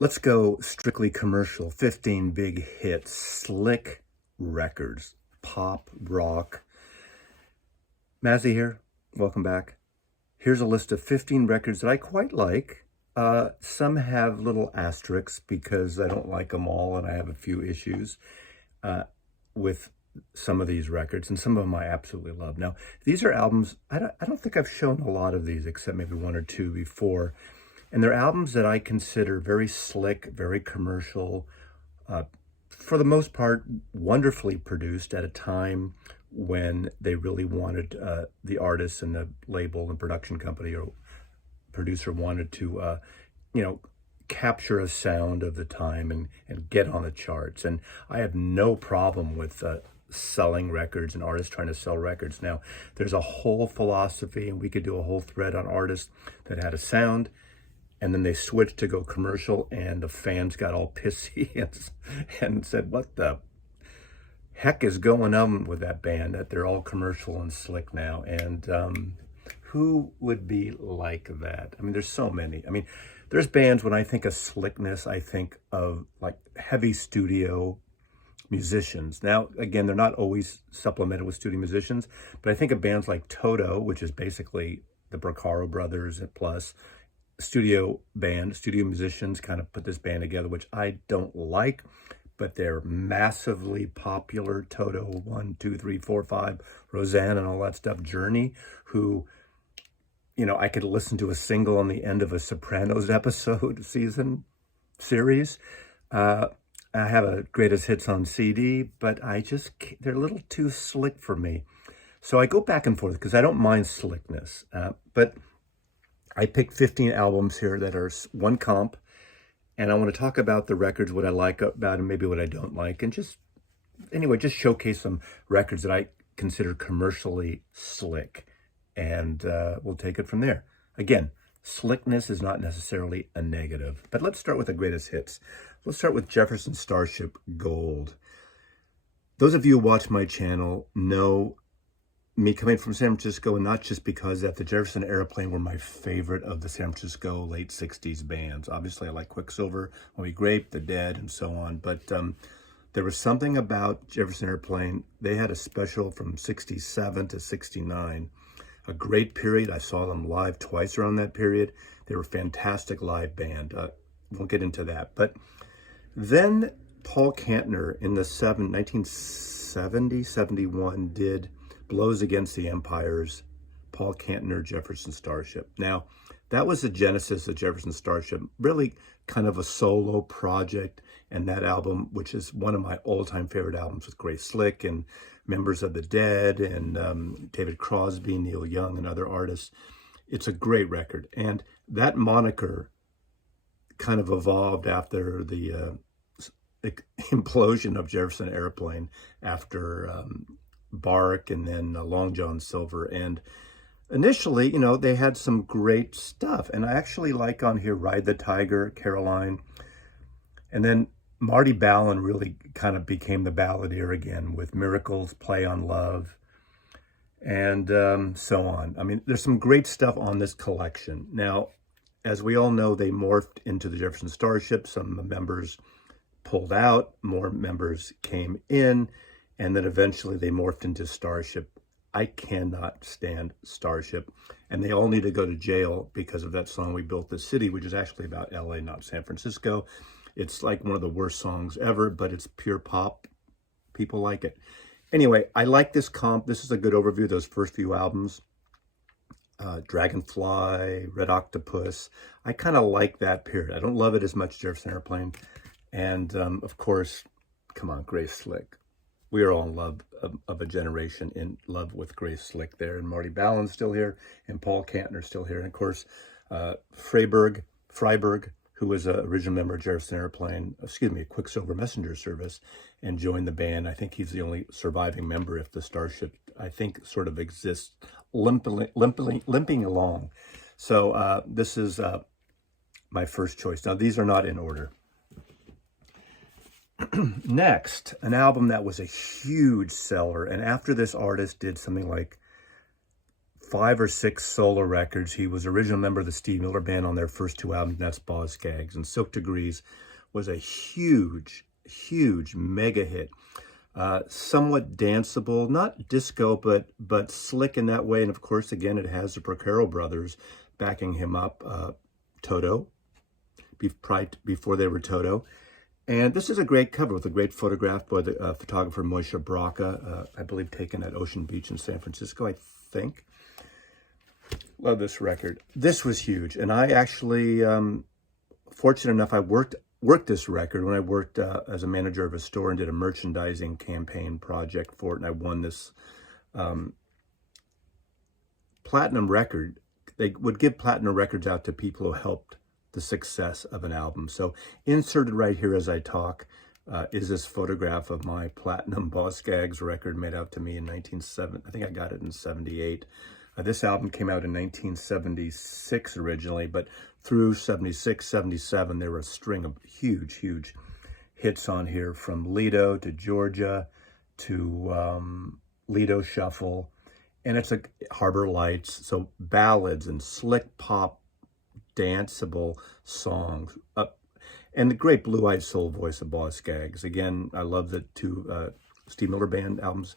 Let's go strictly commercial. 15 big hits, slick records, pop, rock. Mazzy here. Welcome back. Here's a list of 15 records that I quite like. Some have little asterisks because I don't like them all and I have a few issues with some of these records, and some of them I absolutely love. Now, these are albums, I don't think I've shown a lot of these except maybe one or two before. And they're albums that I consider very slick, very commercial, for the most part, wonderfully produced at a time when they really wanted, the artist and the label and production company or producer wanted to, capture a sound of the time and get on the charts. And I have no problem with selling records and artists trying to sell records. Now, there's a whole philosophy, and we could do a whole thread on artists that had a sound, and then they switched to go commercial, and the fans got all pissy and said, what the heck is going on with that band, that they're all commercial and slick now? And who would be like that? I mean, there's so many. I mean, there's bands, when I think of slickness, I think of like heavy studio musicians. Now, again, they're not always supplemented with studio musicians, but I think of bands like Toto, which is basically the Broccaro brothers plus studio band, studio musicians kind of put this band together, which I don't like, but they're massively popular. Toto, 1, 2, 3, 4, 5, Roseanne and all that stuff. Journey, who, I could listen to a single on the end of a Sopranos episode series. I have a greatest hits on CD, but they're a little too slick for me. So I go back and forth because I don't mind slickness, but I picked 15 albums here that are one comp, and I want to talk about the records, what I like about them, maybe what I don't like, and just showcase some records that I consider commercially slick, and we'll take it from there. Again, slickness is not necessarily a negative, but let's start with the greatest hits. Let's start with Jefferson Starship, Gold. Those of you who watch my channel know me coming from San Francisco, and not just because that the Jefferson Airplane were my favorite of the San Francisco late 60s bands. Obviously, I like Quicksilver, Moby Grape, The Dead, and so on. But there was something about Jefferson Airplane. They had a special from 67 to 69. A great period. I saw them live twice around that period. They were a fantastic live band. Won't get into that. But then Paul Kantner in the 1970, 71 did Blows Against the Empires, Paul Kantner, Jefferson Starship. Now, that was the genesis of Jefferson Starship, really kind of a solo project. And that album, which is one of my all-time favorite albums with Grace Slick and members of The Dead and David Crosby, Neil Young, and other artists. It's a great record. And that moniker kind of evolved after the implosion of Jefferson Airplane, after Bark and then Long John Silver. And initially, they had some great stuff. And I actually like on here Ride the Tiger, Caroline. And then Marty Balin really kind of became the balladeer again with Miracles, Play on Love, and so on. I mean, there's some great stuff on this collection. Now, as we all know, they morphed into the Jefferson Starship. Some members pulled out, more members came in, and then eventually they morphed into Starship. I cannot stand Starship, and they all need to go to jail because of that song, We Built This City, which is actually about LA, not San Francisco. It's like one of the worst songs ever, but it's pure pop. People like it. Anyway, I like this comp. This is a good overview of those first few albums. Dragonfly, Red Octopus. I kind of like that period. I don't love it as much, Jefferson Airplane. And of course, come on, Grace Slick. We are all in love of a generation in love with Grace Slick there. And Marty Balin's still here, and Paul Kantner still here. And of course, Freiberg, who was an original member of Jefferson Airplane, Quicksilver Messenger Service, and joined the band. I think he's the only surviving member if the Starship, I think, sort of exists, limping along. So this is my first choice. Now, these are not in order. Next, an album that was a huge seller, and after this artist did something like 5 or 6 solo records. He was original member of the Steve Miller Band on their first 2 albums, and that's Boz Scaggs. And Silk Degrees was a huge, huge mega hit. Somewhat danceable, not disco, but slick in that way. And of course, again, it has the Procaro brothers backing him up, Toto, before they were Toto. And this is a great cover with a great photograph by the photographer Moshe Bracha, I believe taken at Ocean Beach in San Francisco, I think. Love this record. This was huge. And I actually, fortunate enough, I worked this record when I worked as a manager of a store and did a merchandising campaign project for it. And I won this platinum record. They would give platinum records out to people who helped the success of an album. So inserted right here as I talk is this photograph of my platinum Boz Scaggs record made out to me in 1970. I think I got it in 78. This album came out in 1976 originally, but through 76, 77, there were a string of huge, huge hits on here, from Lido to Georgia to Lido Shuffle. And it's like Harbor Lights, so ballads and slick pop, danceable songs. And the great blue-eyed soul voice of Boz Scaggs. Again, I love the 2 Steve Miller Band albums.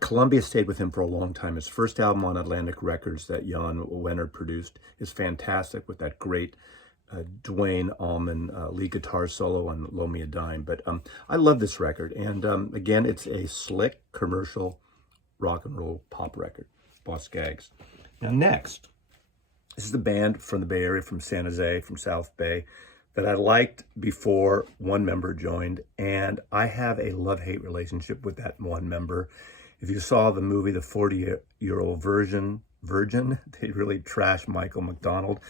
Columbia stayed with him for a long time. His first album on Atlantic Records that Jan Wenner produced is fantastic, with that great Duane Allman lead guitar solo on Loan Me a Dime. But I love this record. And again, it's a slick commercial rock and roll pop record, Boz Scaggs. Now next, this is the band from the Bay Area, from San Jose, from South Bay, that I liked before one member joined. And I have a love-hate relationship with that one member. If you saw the movie, The 40-Year-Old Virgin, they really trashed Michael McDonald,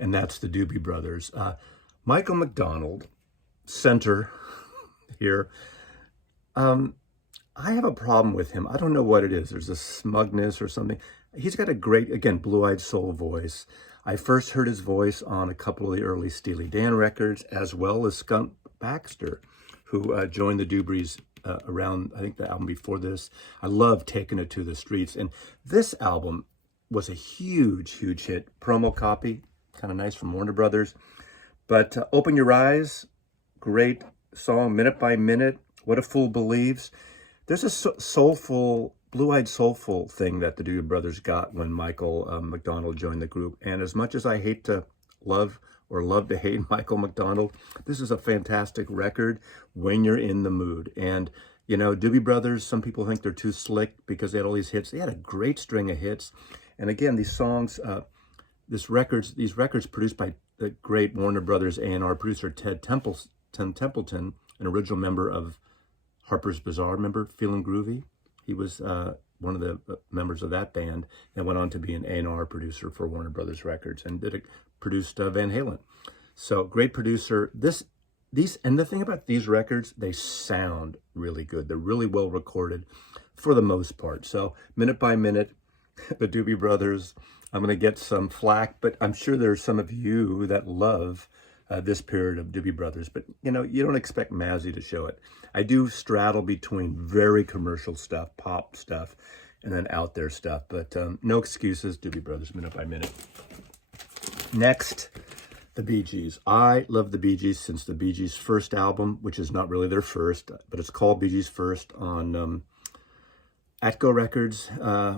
and that's the Doobie Brothers. Michael McDonald, center here, I have a problem with him. I don't know what it is. There's a smugness or something. He's got a great, again, blue-eyed soul voice. I first heard his voice on a couple of the early Steely Dan records, as well as Skunk Baxter, who joined the Doobies around, I think, the album before this. I love Taking It to the Streets. And this album was a huge, huge hit. Promo copy, kind of nice, from Warner Brothers. But Open Your Eyes, great song, Minute by Minute. What a Fool Believes. There's a soulful, blue-eyed soulful thing that the Doobie Brothers got when Michael McDonald joined the group. And as much as I hate to love to hate Michael McDonald, this is a fantastic record when you're in the mood. And, you know, Doobie Brothers, some people think they're too slick because they had all these hits. They had a great string of hits. And again, these songs, these records produced by the great Warner Brothers A&R producer Ted Templeton, an original member of Harper's Bazaar, remember Feelin' Groovy? He was one of the members of that band, and went on to be an A&R producer for Warner Brothers Records, and produced Van Halen. So great producer. And the thing about these records, they sound really good. They're really well recorded for the most part. So Minute by Minute, the Doobie Brothers. I'm going to get some flack, but I'm sure there's some of you that love this period of Doobie Brothers. But, you know, you don't expect Mazzy to show it. I do straddle between very commercial stuff, pop stuff, and then out there stuff. But no excuses, Doobie Brothers, Minute by Minute. Next, the Bee Gees. I love the Bee Gees since the Bee Gees' first album, which is not really their first, but it's called Bee Gees First, on Atco Records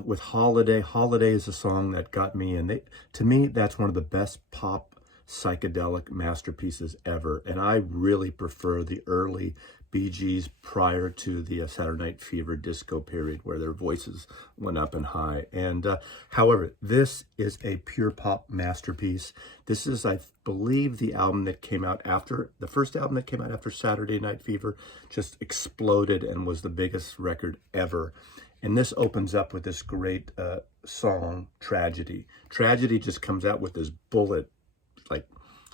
with Holiday. Holiday is a song that got me, and to me, that's one of the best pop psychedelic masterpieces ever. And I really prefer the early Bee Gees prior to the Saturday Night Fever disco period, where their voices went up and high. And however, this is a pure pop masterpiece. This is, I believe, the album that came out after, the first album that came out after Saturday Night Fever, just exploded and was the biggest record ever. And this opens up with this great song, Tragedy. Tragedy just comes out with this bullet, like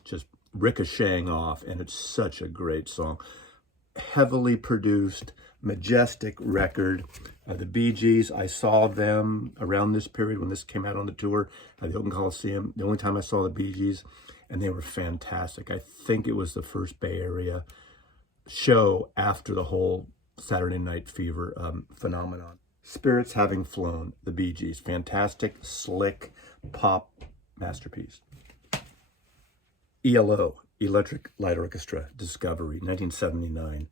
just ricocheting off, and it's such a great song. Heavily produced, majestic record. The Bee Gees, I saw them around this period when this came out on the tour at the Oakland Coliseum. The only time I saw the Bee Gees, and they were fantastic. I think it was the first Bay Area show after the whole Saturday Night Fever phenomenon. Spirits Having Flown, the Bee Gees. Fantastic, slick, pop masterpiece. ELO, Electric Light Orchestra, Discovery, 1979.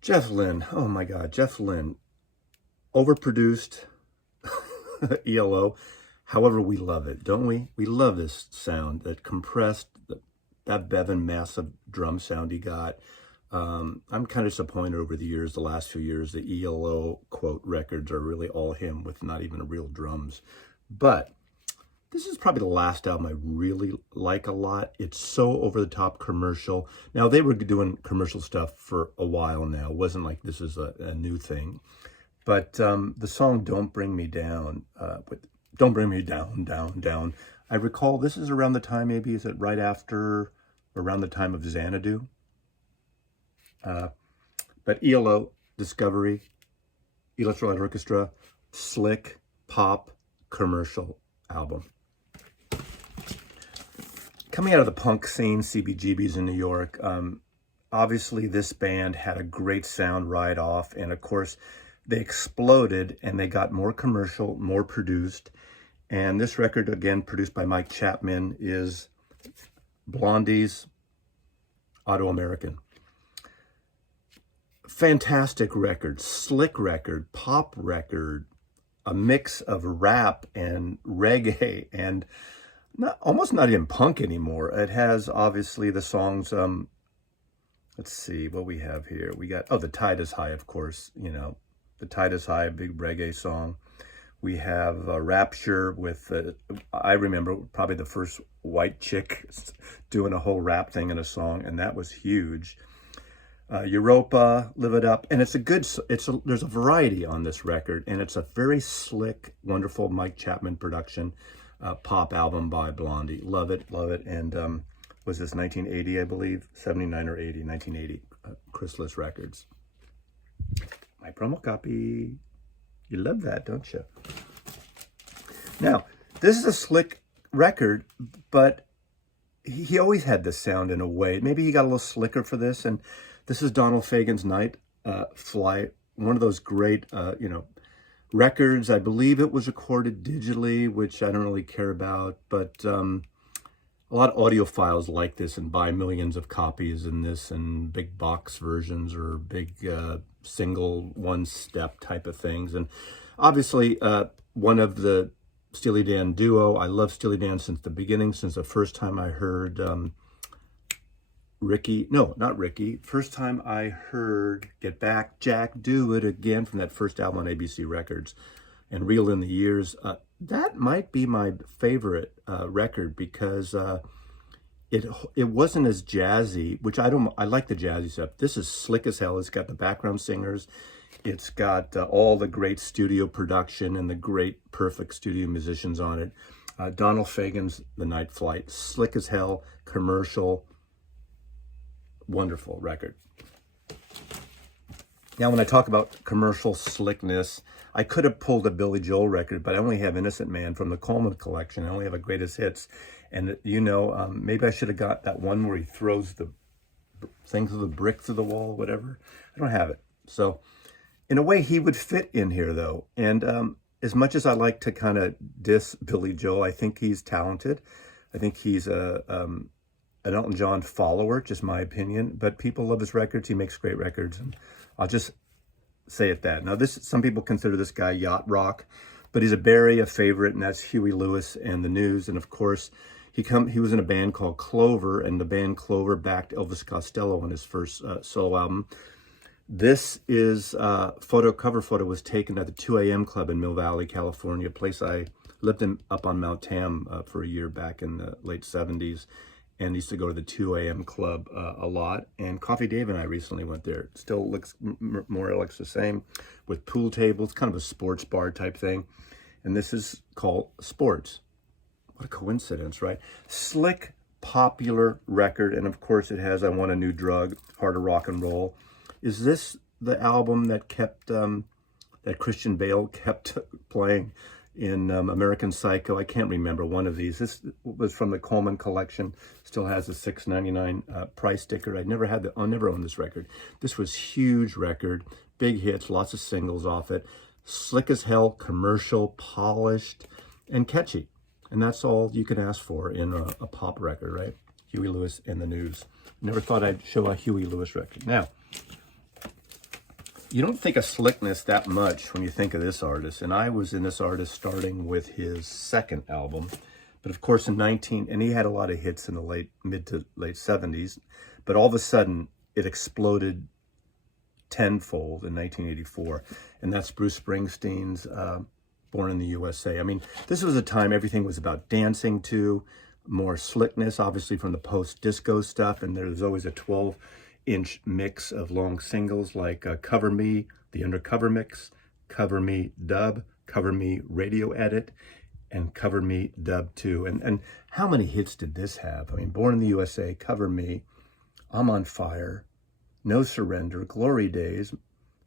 Jeff Lynne, oh my God, Jeff Lynne. Overproduced ELO. However, we love it, don't we? We love this sound, that compressed, that Bevan massive drum sound he got. I'm kind of disappointed over the years, the last few years, the ELO quote records are really all him with not even real drums. But this is probably the last album I really like a lot. It's so over-the-top commercial. Now, they were doing commercial stuff for a while now. It wasn't like this is a new thing. But the song Don't Bring Me Down, Don't Bring Me Down, Down, Down. I recall this is around the time, maybe, is it right after, around the time of Xanadu? But ELO, Discovery, Electric Light Orchestra, slick, pop, commercial album. Coming out of the punk scene, CBGB's in New York, obviously this band had a great sound right off, and of course they exploded and they got more commercial, more produced. And this record, again, produced by Mike Chapman, is Blondie's Auto-American. Fantastic record, slick record, pop record, a mix of rap and reggae and almost not even punk anymore. It has obviously the songs, let's see what we have here. We got, The Tide is High, of course, The Tide is High, a big reggae song. We have Rapture with, I remember probably the first white chick doing a whole rap thing in a song, and that was huge. Europa, Live It Up, and it's a good, there's a variety on this record, and it's a very slick, wonderful Mike Chapman production, pop album by Blondie. Love it, and was this 1980, I believe, 79 or 80, 1980, Chrysalis Records. My promo copy. You love that, don't you? Now, this is a slick record, but he always had this sound in a way. Maybe he got a little slicker for this, and this is Donald Fagen's Night Flight, one of those great, records. I believe it was recorded digitally, which I don't really care about, but a lot of audiophiles like this and buy millions of copies in this and big box versions or big single one-step type of things. And obviously, one of the Steely Dan duo. I love Steely Dan since the beginning, since the first time I heard First time I heard Get Back, Jack, Do It Again from that first album on ABC Records and Reel in the Years. That might be my favorite record because it wasn't as jazzy, which I like the jazzy stuff. This is slick as hell. It's got the background singers. It's got all the great studio production and the great, perfect studio musicians on it. Donald Fagen's The Night Flight, slick as hell, commercial, wonderful record. Now, when I talk about commercial slickness, I could have pulled a Billy Joel record, but I only have Innocent Man from the Coleman collection. I only have a Greatest Hits. And, maybe I should have got that one where he throws the thing through the brick through the wall, whatever. I don't have it. So, in a way, he would fit in here, though. And as much as I like to kind of diss Billy Joel, I think he's talented. I think he's an Elton John follower, just my opinion. But people love his records. He makes great records. And I'll just say it that. Now, some people consider this guy yacht rock, but he's a favorite, and that's Huey Lewis and the News. And, of course, he was in a band called Clover, and the band Clover backed Elvis Costello on his first solo album. This is cover photo was taken at the 2 a.m. Club in Mill Valley, California, a place I lived in up on Mount Tam for a year back in the late 70s, and used to go to the 2 a.m. Club a lot. And Coffee Dave and I recently went there. It still looks more or less the same, with pool tables, kind of a sports bar type thing. And this is called Sports. What a coincidence, right? Slick, popular record, and of course it has I Want a New Drug, Heart of Rock and Roll. Is this the album that that Christian Bale kept playing in American Psycho? I can't remember one of these. This was from the Coleman collection. Still has a $6.99 price sticker. I never owned this record. This was huge record, big hits, lots of singles off it. Slick as hell, commercial, polished, and catchy. And that's all you can ask for in a pop record, right? Huey Lewis and the News. Never thought I'd show a Huey Lewis record. Now, you don't think of slickness that much when you think of this artist. And I was in this artist starting with his second album. But of course, and he had a lot of hits in the mid to late 70s. But all of a sudden, it exploded tenfold in 1984. And that's Bruce Springsteen's Born in the USA. I mean, this was a time everything was about dancing to, more slickness, obviously from the post-disco stuff. And there's always a 12-inch mix of long singles like Cover Me, the Undercover Mix, Cover Me Dub, Cover Me Radio Edit, and Cover Me Dub 2. And how many hits did this have? I mean, Born in the USA, Cover Me, I'm on Fire, No Surrender, Glory Days,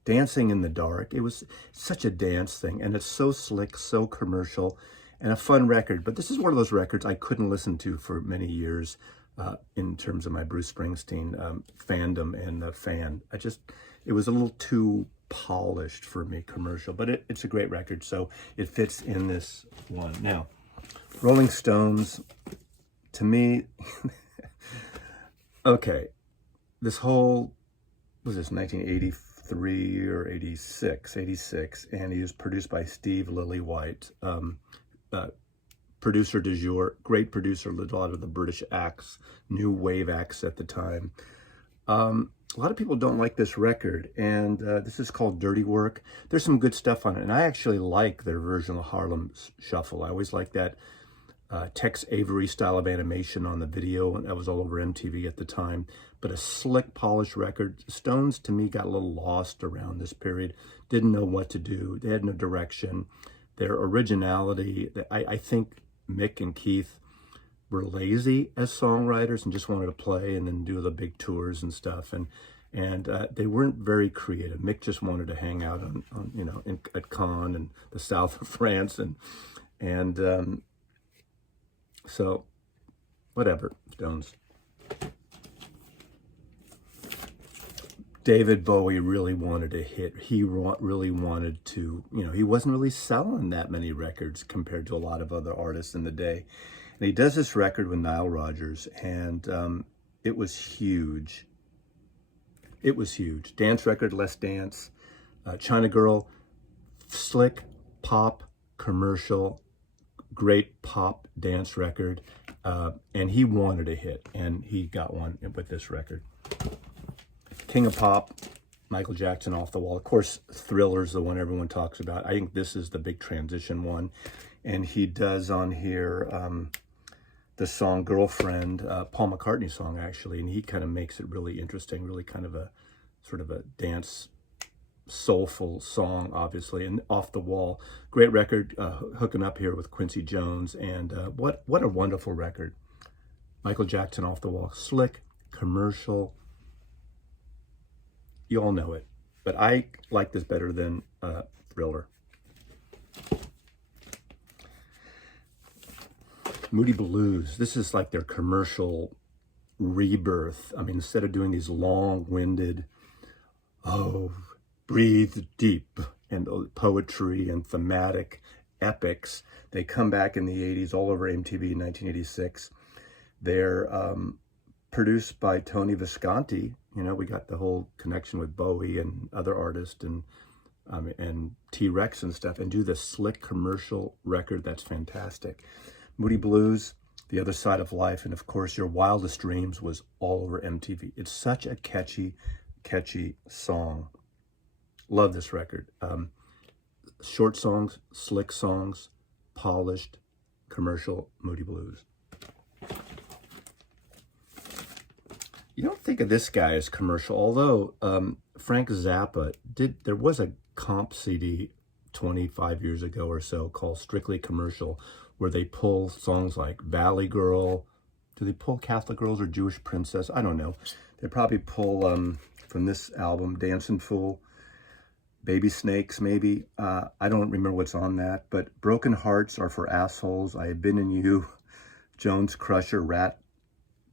Dancing in the Dark. It was such a dance thing, and it's so slick, so commercial, and a fun record. But this is one of those records I couldn't listen to for many years in terms of my Bruce Springsteen fandom and fan. It was a little too polished for me, commercial, but it's a great record, so it fits in this one. Now, Rolling Stones, to me, okay, this whole, was this 1983 or 86, and he was produced by Steve Lillywhite, producer du jour, great producer, a lot of the British acts, new wave acts at the time. A lot of people don't like this record, and this is called Dirty Work. There's some good stuff on it, and I actually like their version of Harlem Shuffle. I always like that Tex Avery style of animation on the video, and that was all over MTV at the time. But a slick, polished record. Stones, to me, got a little lost around this period. Didn't know what to do. They had no direction. Their originality, I think Mick and Keith were lazy as songwriters and just wanted to play and then do the big tours and stuff, and they weren't very creative. Mick just wanted to hang out on at Cannes and the south of France, and so whatever. Stones. David Bowie really wanted a hit. He really wanted to, he wasn't really selling that many records compared to a lot of other artists in the day. And he does this record with Nile Rodgers, and it was huge. It was huge. Dance record, Let's Dance, China Girl, slick, pop, commercial, great pop dance record. And he wanted a hit, and he got one with this record. King of Pop, Michael Jackson, Off the Wall. Of course, Thriller's the one everyone talks about. I think this is the big transition one. And he does on here the song Girlfriend, Paul McCartney song, actually. And he kind of makes it really interesting, really kind of a sort of a dance, soulful song, obviously. And Off the Wall, great record, hooking up here with Quincy Jones. And what a wonderful record. Michael Jackson, Off the Wall, slick, commercial. You all know it, but I like this better than Thriller. Moody Blues. This is like their commercial rebirth. I mean, instead of doing these long-winded, breathe deep, and poetry and thematic epics, they come back in the 80s, all over MTV in 1986. They're produced by Tony Visconti. We got the whole connection with Bowie and other artists and T-Rex and stuff, and do this slick commercial record that's fantastic. Moody Blues, The Other Side of Life, and of course, Your Wildest Dreams was all over MTV. It's such a catchy song. Love this record. Short songs, slick songs, polished, commercial, Moody Blues. You don't think of this guy as commercial, although Frank Zappa there was a comp CD 25 years ago or so called Strictly Commercial, where they pull songs like Valley Girl. Do they pull Catholic Girls or Jewish Princess? I don't know. They probably pull from this album, Dancing Fool, Baby Snakes, maybe. I don't remember what's on that, but Broken Hearts Are for Assholes, I Have Been in You, Jones Crusher, Rat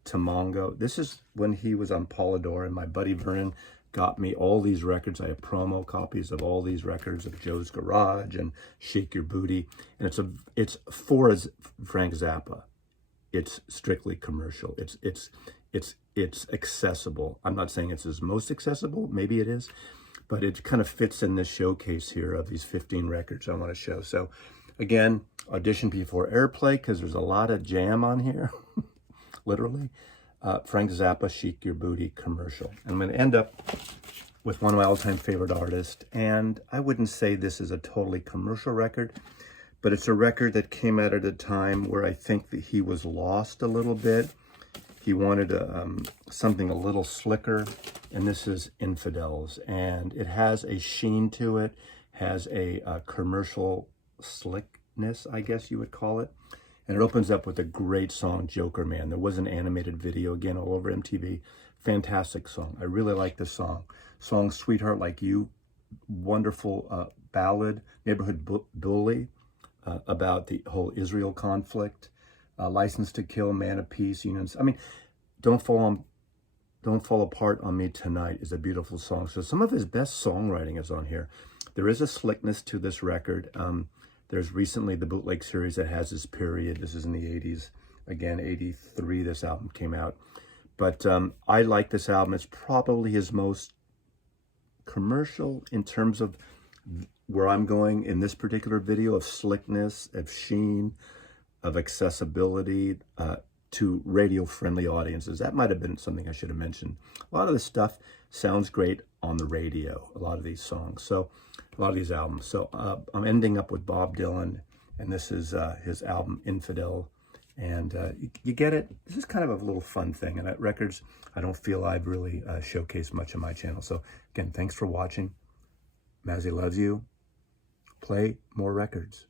Tamongo. This is when he was on Polydor, and my buddy Vernon got me all these records. I have promo copies of all these records of Joe's Garage and Shake Your Booty. And it's for Frank Zappa. It's strictly commercial. It's accessible. I'm not saying it's his most accessible. Maybe it is, but it kind of fits in this showcase here of these 15 records I want to show. So again, audition before airplay, because there's a lot of jam on here, literally. Frank Zappa, Shake Your Booty commercial. I'm going to end up with one of my all-time favorite artists, and I wouldn't say this is a totally commercial record, but it's a record that came out at a time where I think that he was lost a little bit. He wanted something a little slicker, and this is Infidels, and it has a sheen to it, has a commercial slickness, I guess you would call it. And it opens up with a great song, Joker Man. There was an animated video, again, all over MTV. Fantastic song. I really like this song. Song Sweetheart Like You, wonderful ballad. Neighborhood Bully, about the whole Israel conflict. License to Kill, Man of Peace, Unions. I mean, Don't Fall Apart on Me Tonight is a beautiful song. So some of his best songwriting is on here. There is a slickness to this record. There's recently the bootleg series that has this period. This is in the 80s. Again, 83, this album came out. But I like this album. It's probably his most commercial in terms of where I'm going in this particular video, of slickness, of sheen, of accessibility to radio-friendly audiences. That might have been something I should have mentioned. A lot of this stuff sounds great on the radio, a lot of these songs. So a lot of these albums. So I'm ending up with Bob Dylan, and this is his album Infidel. And you get it. This is kind of a little fun thing. And at records, I don't feel I've really showcased much on my channel. So again, thanks for watching. Mazzy loves you. Play more records.